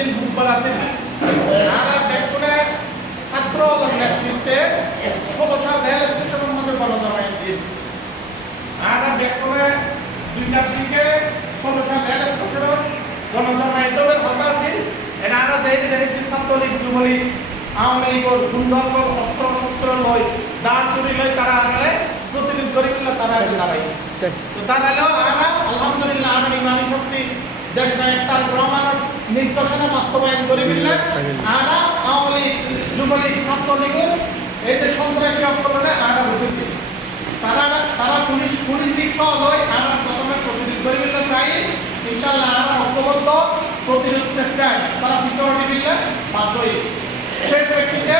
সেদিন বুধবার আছে। আর ব্যাকুলে ছাত্র নেতৃত্বে ষোলোশো রেল স্টেশনের মধ্যে গণজমায়েত দিন। আর ব্যাকুলে দুইটার দিকে ষোলোশো রেল স্টেশনের গণজমায়েতের কথা আছে। এটা আমরা যে দেখি ছাত্রলীগ যুবলীগ আওয়ামী লীগর গুন্ডকর অস্ত্র শস্ত্র চুরি তারা করে ফেললে তারা আগে দাঁড়াই তো দাঁড়ালেও আমরা আলহামদুলিল্লাহ আমি নারী শক্তি দেশ নায়ক তার রহমানের নির্দেশনা বাস্তবায়ন করে ফেললে আমরা আওয়ামী লীগ, যুবলীগ, ছাত্রলীগের এই যে সন্ত্রাসী অক্রমণে আমরা রুখে তারা তারা পুলিশ পুলিশ দিক সহ লই আমরা প্রথমে প্রতিরোধ করে ফেলতে চাই। ইনশাআল্লাহ আমরা ঐক্যবদ্ধ, প্রতিরোধ চেষ্টায় তারা পিছনে ফেললে বাধ্য হই। সেই প্রেক্ষিতে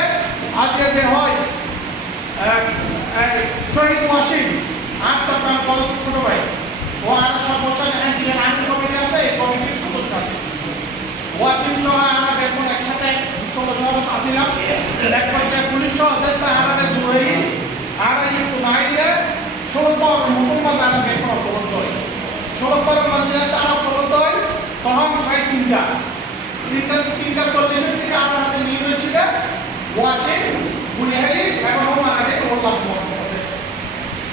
আজকে যে হয় শহীদ ওয়াসিম আট কলেজ ছোট ভাই ও আর সর্বশেষ আইনজীবী আইন কমিটি আছে এই কমিটির সদস্য আছে ওয়াসিম সহ আমরা এখন একসাথে আসিলাম এক পর্যায়ে পুলিশ সহ চেষ্টা আমাদের দূরেই আর এই বাইরে ষোলতর মোহাম্মদ আর বেতন অবরোধ হয় ষোলতর মাঝে তার তখন প্রায় তিনটা। তিনটা তিনটা চল্লিশের দিকে আমার হাতে হয়েছিল ওয়াসিম বুনিহারি এবং মারা গেছে ওল্লাহ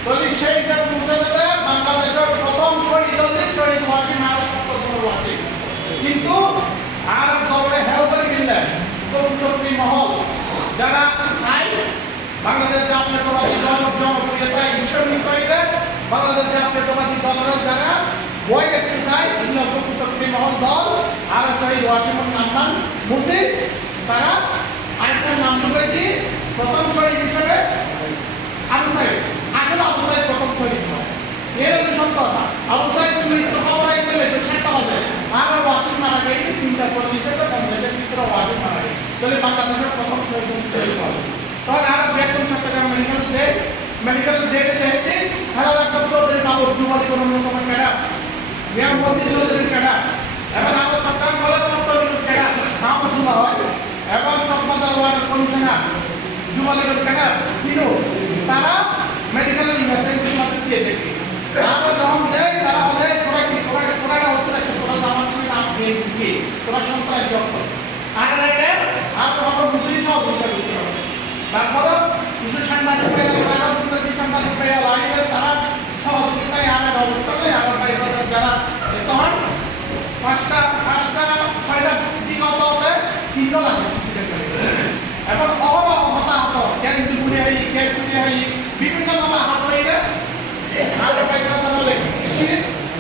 বলি সেই যে মুজাহিদে বাংলাদেশের প্রথম শহীদ হচ্ছে শহীদ ওয়াসিম আর কিন্তু আর দৌড়ে হেও করে কৌশলী মহল। যারা চাই বাংলাদেশ জাতীয়তাবাদী দল জনপ্রিয়তা ঈশ্বর নিকটে বাংলাদেশ জাতীয়তাবাদী দলের যারা বই দেখতে চাই এগুলো কৌশলী মহল দল, আর শহীদ ওয়াসিমুর নাম্মান মুসিদ তারা আরেকটা নাম ঢুকেছি, প্রথম শহীদ হিসেবে আবু সাইদ। আসলে আবু সাইদ প্রথম শহীদ নয়। এর কথা আবু সাইদ তুমি সবাই গেলে সাতটা বাজে আর ওয়াসিম মারা গেছে তিনটা চল্লিশে তো পঞ্চাশের ভিতরে তাহলে বাংলাদেশের প্রথম তখন আরও ব্যাকুল চট্টগ্রাম মেডিকেল যে মেডিকেল যে দেখেছি খেলা রাখতাম চৌধুরী বাবুর যুবলী কোনো অন্যতম ক্যাডার নিয়ামপতি চৌধুরী ক্যাডার, এবং আমাদের চট্টগ্রাম কলেজ ছাত্রলীগের ক্যাডার মাহমুদুল্লাহ হয়, এবং চকবাজার ওয়ার্ড কমিশনার যুবলীগের ক্যাডার তিনু তারা মেডিকেলের ইমার্জেন্সি দিয়ে দেখি তারা যখন দেয় তারা বলে তোরা কি তোরা তোরা হতে আছে তোরা আমার সঙ্গে নাম দিয়ে কি তোরা সন্ত্রাস যত আর এটা আর তোমার বুদ্ধি সব বুঝতে বুঝতে হবে তারপরে কিছু সাংবাদিক কিছু সাংবাদিক পেয়ে বাইরে তারা সহযোগিতায় আমার অবস্থা নেই আমার বাইরে যারা তখন পাঁচটা পাঁচটা, ছয়টা দিগত হতে তিনটা লাগে এবং অহরহ হতাহত কেন দুপুরে হাই কে চুরি হাই, বিভিন্ন ভাবে আহত হয়ে আর বাইরে বলে।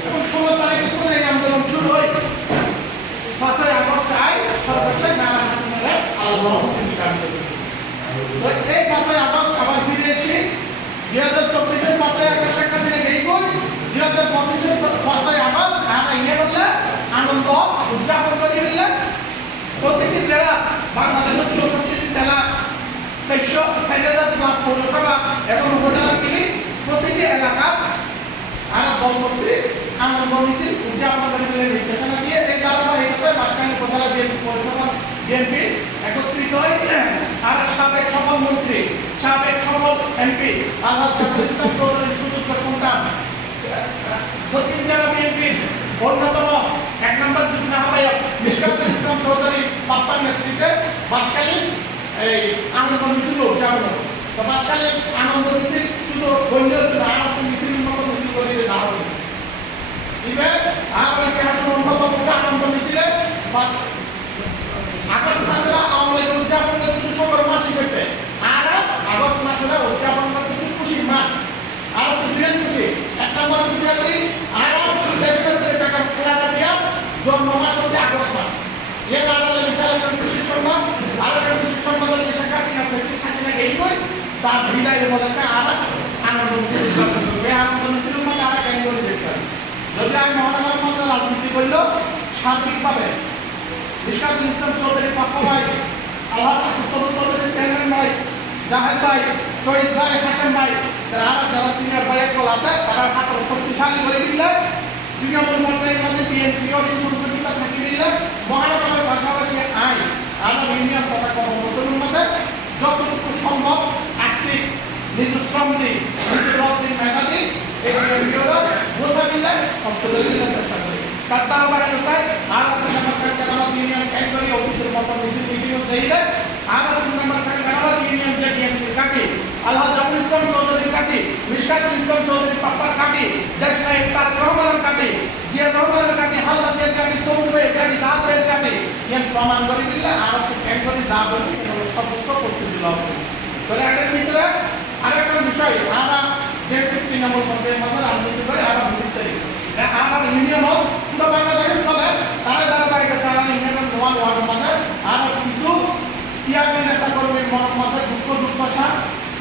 এবং ষোলো তারিখে করে এই আন্দোলন শুরু হয়। পাঁচই আগস্ট আই সর্বোচ্চ নানা হাসিনের আল্লাহ তো এই পাঁচই আগস্ট আবার ফিরে এসেছি দুই হাজার চব্বিশের পাঁচই আগস্ট শেখ হাসিনা গেই গই দুই হাজার পঁচিশের পাঁচই আগস্ট আর ইয়ে বললে আনন্দ, উদযাপন করে দিলে প্রতিটি জেলা, বাংলাদেশের চৌষট্টি জেলা, চারশো ষাট হাজার প্লাস পৌরসভা এবং উপজেলা মিলি প্রতিটি এলাকা আর দলমন্ত্রী আনন্দ, মিছিল, উদযাপন করে নির্দেশনা দিয়ে এই ধারাবাহিকতায় মাসখানি উপজেলা বিএনপি পৌরসভা, বিএনপি একত্রিত হয়ে আর সাবেক সফল মন্ত্রী, সাবেক সফল এমপি আল্লাহ ইসলাম চৌধুরীর সুযোগ্য সন্তান, দক্ষিণ জেলা বিএনপির অন্যতম এক নম্বর যুগ্ম আহ্বায়ক মিশকাতুল ইসলাম চৌধুরী পাপ্পার নেতৃত্বে বাসকালীন এই আনন্দ মিছিল উদযাপন। তো বাসকালীন আনন্দ মিছিল, শুধু গণ্য আনন্দ মিছিল মতো মিছিল করে না হবে ইতিহাসের অন্যতম আনন্দ মিছিলে আগস্ট মাসের আওয়ামী লীগ উদযাপন করতে সকল মাস হিসেবে আর আগস্ট মাসের উদযাপন করতে খুশি মাস আর তো দুজন খুশি এক নম্বর খুশি আলি আর দেশের টাকা খোলা দিয়া জন্ম মাস হচ্ছে আগস্ট মাস এ কারণে বিশাল একটা খুশি সম্মান আর একটা খুশি সম্মান হলে শেখ হাসিনা শেখ হাসিনা এই কই তার বিদায় বলে না আর আনন্দ মিছিল উদযাপন করবে আনন্দ মিছিলের মধ্যে আর কেন করে দেখতে যদি আমি মহানগর মধ্যে রাজনীতি করলেও সার্বিকভাবে ইশকাতুল ইসলাম চৌধুরী পাপ্পা ভাই মুস্তফা চৌধুরী চেয়ারম্যান ভাই, জাহেদ ভাই, শহীদ ভাই, হাসান ভাই তারা যারা সিনিয়র ভাই একল আছে, তারা হাত শক্তিশালী করে দিলে তৃণমূল পর্যায়ের মধ্যে বিএনপিও সুসংগঠিত থাকি দিলে মহানগরের পাশাপাশি আইন, আরও ইউনিয়ন তথা কর্মবন্ধনের মধ্যে যতটুকু সম্ভব আর্থিক, নিজ শ্রম দিক নিজ দিক এই বিএনপিওরা বোঝা দিলে কষ্ট দিলে চেষ্টা করি। তার দ্বারা বাইরে আর আপনার ইউনিয়ন ক্যাঙ্গরি অফিসের মতো মিছিল মিটিং আর তিন নম্বর খান গানাবাদ ইউনিয়ন বিএনপির কাটি আল্লাহ জামুল ইসলাম চৌধুরীর কাটি মিশকাতুল ইসলাম চৌধুরী পাপ্পার কাটি দেশ নায়ক তারেক রহমানের কাটি জিয়া রহমানের কাটি হালদা জিয়ার কাটি তরুণ কাটি জাহাজ কাটি ইয়ান প্রমাণ করে দিলে আর তো ক্যাঙ্গরি যা বলি সমস্ত প্রস্তুতি লাভ করি তাহলে এটার ভিতরে আরেকটা বিষয়, আমরা যে তিন নম্বর পঞ্চায়েত মাসে রাজনীতি করে আমরা ভিজিট করি আমার ইউনিয়নও পুরো বাংলাদেশে চলে তারা তারা তারা ইউনিয়ন ওয়ান ওয়ার্ডের মাঝে আর কিছু টিআরপি মাঝে দুঃখ দুর্দশা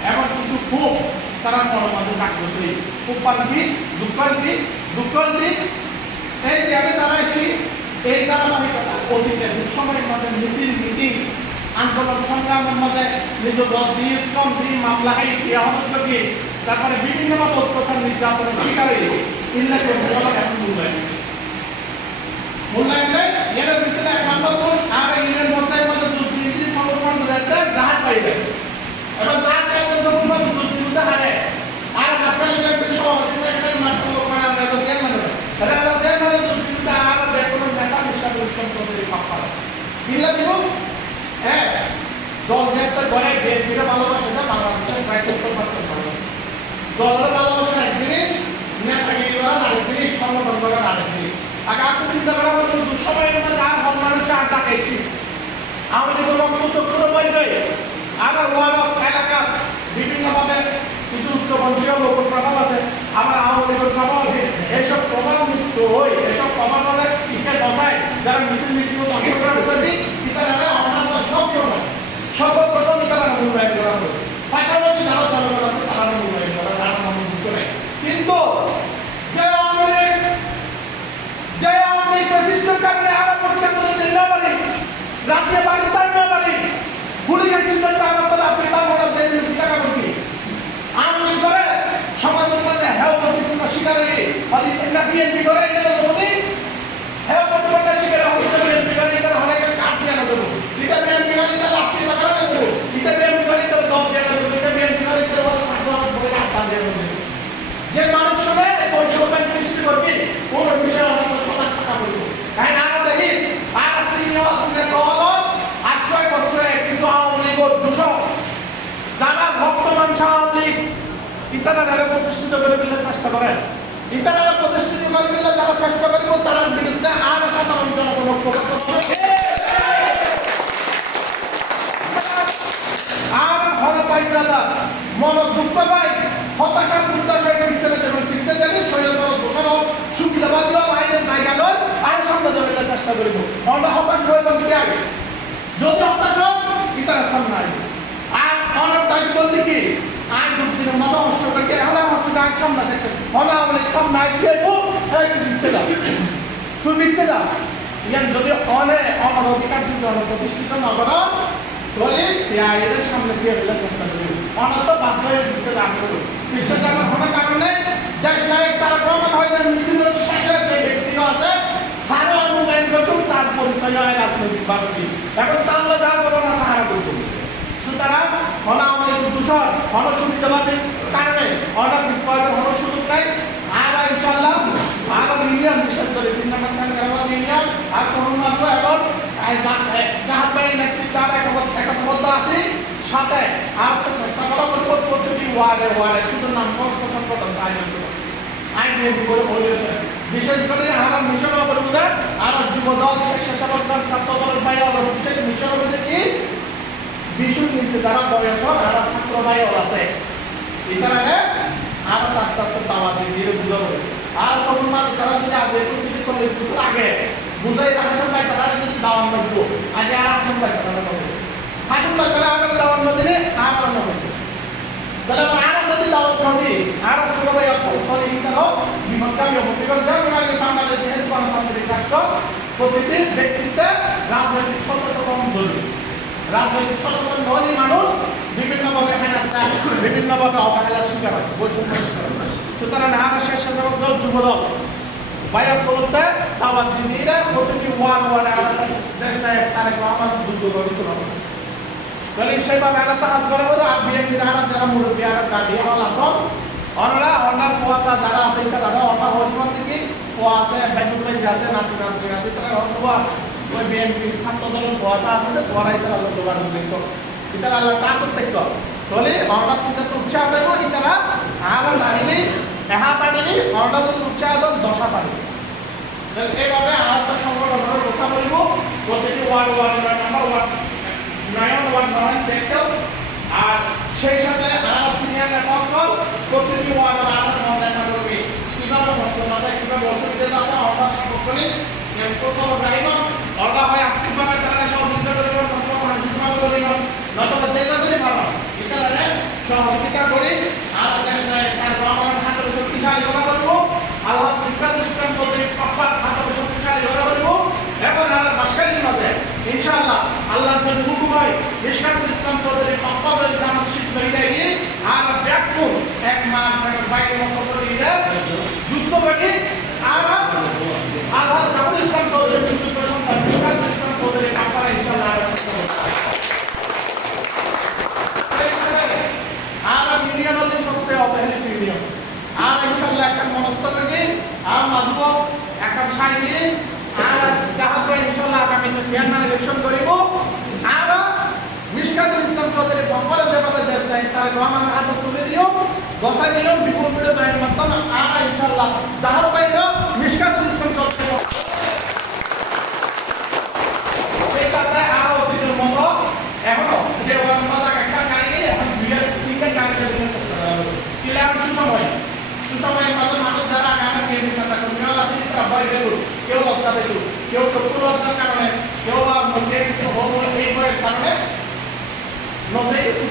এবং কিছু ক্ষোভ তারা মাঝে জাগ্রত। হই ক্ষোভান্তি দুঃখান্তি দুঃখান্তি। এই জায়গায় তারা এসে এই ধারাবাহিকতা, অতীতে দুঃসময়ের মাঝে মিছিল, মিটিং, আন্দোলন, সংগ্রামের মাঝে নিজ রদ দিয়ে শ্রম দিয়ে মামলা অবস্থ দিয়ে তারপরে বিভিন্নভাবে অত্যাচার, নির্যাতনের শিকারে ইল্লাকে মূল্যায়ন এখন মূল্যায়ন মূল্যায়ন, এর পিছনে এক নম্বর আর ইউনিয়ন পঞ্চায়েত মধ্যে দুধ দিয়ে দিয়ে সমর্পণ রেতে জাহাজ পাইবে এবার জাহাজ পাইবে যখন দিতে হারে আর ন্যাশনাল ইউনিয়ন সভাপতি সেক্রেটারি মাস্টার লোকমান আর রাজা চেয়ারম্যান রাজা চেয়ারম্যান দুধ দিতে আর দেখুন নেতা মিশা পরিশ্রম চৌধুরী পাপ্পা ইল্লা দিব দল যে একটা ঘরে বিএনপির ভালোবাসে না বাংলাদেশের প্রায় সত্তর পার্সেন্ট ভালোবাসে। দলের ভালোবাসা এক জিনিস, নেতাগিরি করার আরেক জিনিস, সংগঠন করার আরেক জিনিস। আগে আপনি চিন্তা করা হলো দুঃসময়ের মধ্যে আর হল মানুষের আড্ডা খেয়েছি আমি বই যাই আর ওয়ার্ড এলাকা বিভিন্নভাবে কিছু উচ্চপন্থীয় লোকের প্রভাব আছে, আবার আওয়ামী লীগের প্রভাব আছে। এইসব প্রভাব হই এসব প্রভাব হলে বসায়, যারা মিছিল মিটিং অংশগ্রহণ করবি সর্বপ্রথম তারা মূল্যায়ন করা হবে পাশাপাশি যারা জনগণ আছে, তারা মূল্যায়ন করা তারা মনোনীত করে কিন্তু যে আওয়ামী আরও পরীক্ষা করে চিল্লা পারি রাজ্যে বাড়ি, তার না খাচ্ছিল তারা তো আপনি তার মোটা জেল টাকা করবি আওয়ামী লীগ করে সমাজের মাঝে হেও প্রতিপন্ন শিকার হয়ে অতি তিনটা বিএনপি করে এদের মোদী হেও প্রতিপন্ন শিকার হচ্ছে বিএনপি করে এদের অনেকে কাট দিয়ে দেবো এটা যে মানুষ ওই সময় সৃষ্টি করবে কোন বিষয়ে অনেক সজাগ থাকা বলব তাই না দেখি আর সিনিয়র তুলে কল আশ্রয় প্রশ্রয় কিছু আওয়ামী লীগ দূষণ যারা বর্তমান আওয়ামী লীগ প্রতিষ্ঠিত করে ফেলতে চেষ্টা করেন। ইতারা করে ফেললে যারা চেষ্টা করবে তার বিরুদ্ধে আর সাধারণ আর ঘরে পাই দাদা মন দুঃখ পাই, হতাশা এর পিছনে যখন ফিরতে যাবে শরীরের দোষারও সুবিধাবাদীও বাইরের জায়গা নয়, আর সামনে যাবে চেষ্টা করিব। আমরা কি আগে? যদি হতাশ ইতারা সামনে আর অনেক দায়িত্ব দিকে আয় দুদিনের মতো কষ্ট করকে হলা হচ্ছে আয় সামনে দেখে। হলা অনেক সামনে আয় দিয়ে এই তুই দিচ্ছে যা তুই দিচ্ছে যা ইয়ান, যদি অনে অনার অধিকার যদি অনেক প্রতিষ্ঠিত নগর তাহলে এর সামনে দিয়ে ফেলে চেষ্টা করি অনত বাধ্য হয়ে দিচ্ছে যা করো দিচ্ছে যাবার কোনো কারণে দেশ নায়ক তারা প্রমাণ হয় যে মিছিলের শেষে যে ব্যক্তি আছে, তারও অনুদান করতুন তার পরিচয় হয় রাজনৈতিক বাদী এখন তার যা করব না সাহারা করব সুতরাং হন আমাদের দূষণ হন সুবিধাবাদের কারণে অনেক বিস্ফোরণ হওয়ার সুযোগ নাই। আর ইনশাল্লাহ আর ইউনিয়ন বিশেষ করে গ্রামাল ইউনিয়ন আর সরুণাথ এবং জাহাজ ভাইয়ের নেতৃত্বে আর একবদ্ধ আছি। সাথে আর চেষ্টা করা করব প্রতিটি ওয়ার্ডে ওয়ার্ডে, শুধু নাম সংস্থাপন তাই আইন বলে বিশেষ করে আমার মিশন অবলম্বন আর যুব দল স্বেচ্ছাসেবক ছাত্র দলের ভাই অবলম্বন মিশন অবলম্বন কি বিশুর নিচে যারা বয়স তারা ছাত্র ভাইও আছে। এই কারণে আর আস্তে আস্তে দাওয়া দিয়ে বুঝাবো। আর তখন মাঝে তারা যদি আগে থেকে চল্লিশ বছর আগে বুঝাই হাসন ভাই তারা যদি দাওয়া করব আজ আর হাসন ভাই তারা করব হাসন ভাই তারা আগে দাওয়া না দিলে আর আরম্ভ করব তাহলে আর যদি দাওয়া করি আর ছোট ভাই অপর এই তারা বিভক্তামি বিভক্তামি মানে বাংলাদেশ যেহেতু গণতান্ত্রিক রাষ্ট্র প্রতিটি ব্যক্তিত্বে রাজনৈতিক সচেতন জরুরি রাজনৈতিক সচেতন হলেই মানুষ বিভিন্নভাবে হেনাস্তা বিভিন্নভাবে অবহেলার শিকার হয় বৈষম্য সুতরাং স্বেচ্ছাসেবক দল যুব দল বায়ক করতে দাওয়াত দিদিরা প্রতিটি ওয়ান ওয়ান দেশটা তারেক রহমান যুদ্ধ গঠিত হবে তাহলে সেইভাবে আগে তাহাজ করে বলে আর বিএনপি আনা যারা মুরব্বী, আর গাড়ি হল আসন অনরা অনার ফোয়াচা যারা আছে তারা অনার হজমান থেকে ফোয়া আছে বেঙ্গুল আছে নাতি নাতি আছে, তারা হল ওই বিএনপি ছাত্র দলের কুয়াশা আছে যে কুয়ারা ইতারা লোক যোগাযোগ দেখতো ইতারা আল্লাহ টাকুর দেখতো তাহলে হঠাৎ কিন্তু উৎসাহ পাইব ইতারা আর নাহিলি এহা পানিনি হঠাৎ উৎসাহ দশা পানি এইভাবে আরেকটা সংগঠনের কথা বলব প্রতিটি ওয়ার্ড ওয়ার্ড নাম্বার ওয়ার্ড নয়ন ওয়ার্ড নয়ন দেখতেও আর সেই সাথে আর সিনিয়র নেটওয়ার্ক প্রতিটি ওয়ার্ড আর দেখা করবে। কীভাবে কষ্ট আছে কীভাবে অসুবিধা আছে, আমরা সাপোর্ট করি প্রথম গাইব আমরা হয় আর্থিকভাবে তারা সহযোগিতা নতুবা মানসিকভাবে করিব নতুবা যে কাজে ভালো। ইতারা সহযোগিতা করি। আর দেশ তার গ্রামের হাতের শক্তিশালী করা করব আল্লাহ ইসলাম ইসলাম চৌধুরী পাপ্পার হাতের শক্তিশালী করা করব এবং আর বাসায় মাঝে। ইনশাআল্লাহ, আল্লাহর জন্য হুকুম হয় ইসলামুল ইসলাম চৌধুরী পাপ্পা যদি জামাত শিখ বেরিয়ে গিয়ে আর ব্যাকুল এক মাস বাইরে মতো করে যুদ্ধ করে আর আল্লাহ জামাত ইসলাম চৌধুরী সুযোগ্য সন্তান ইসলামুল ইসলাম চৌধুরী পাপ্পারা আর মিডিয়া হলে সবচেয়ে অবহেলিত মিডিয়া আর ইনশাআল্লাহ ইনশাআল্লাহ তার তুলে দিও গসাই দিও বিপুল ভিডিও জয়ের মাধ্যমে আর ইনশাআল্লাহ যাহার বাইরে মিশকাতুল ইসলাম চৌধুরী সেই কথায় আর অতীতের মতো এখনও যে ওয়ান মজা একটা গাড়ি গিয়ে এখন দুইটা তিনটা গাড়ি চলে গেছে কিলা সুসময় সুসময় মাঝে মানুষ যারা গানে গিয়ে কথা কর্মীরা আছে তারা ভয় পেল কেউ লজ্জা পেল কেউ চক্ষু লজ্জার কারণে কেউ বা মুখে এই বইয়ের কারণে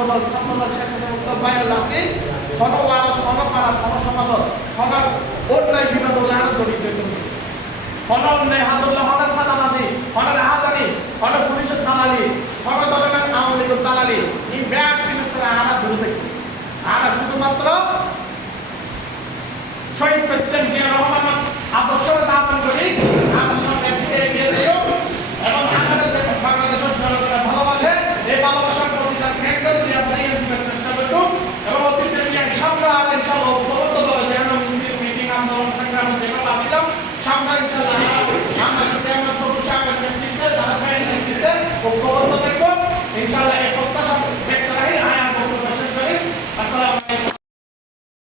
যুবদল ছাত্রদল শেষে উত্তর বাইরে আছে হনো ওয়ার হনো পাড়া হনো সমাজ নাই বিবাদ হলে জড়িত হন অন্যায় হাজুল্লাহ হন সাদাবাজি হন রাহাজানি হন পুলিশের দালালি হন ধরনের আওয়ামী লীগের দালালি। এই ব্যাগ কিন্তু তারা আনা দূরে আর শুধুমাত্র শহীদ প্রেসিডেন্ট জিয়া রহমান আদর্শকে দাপন করি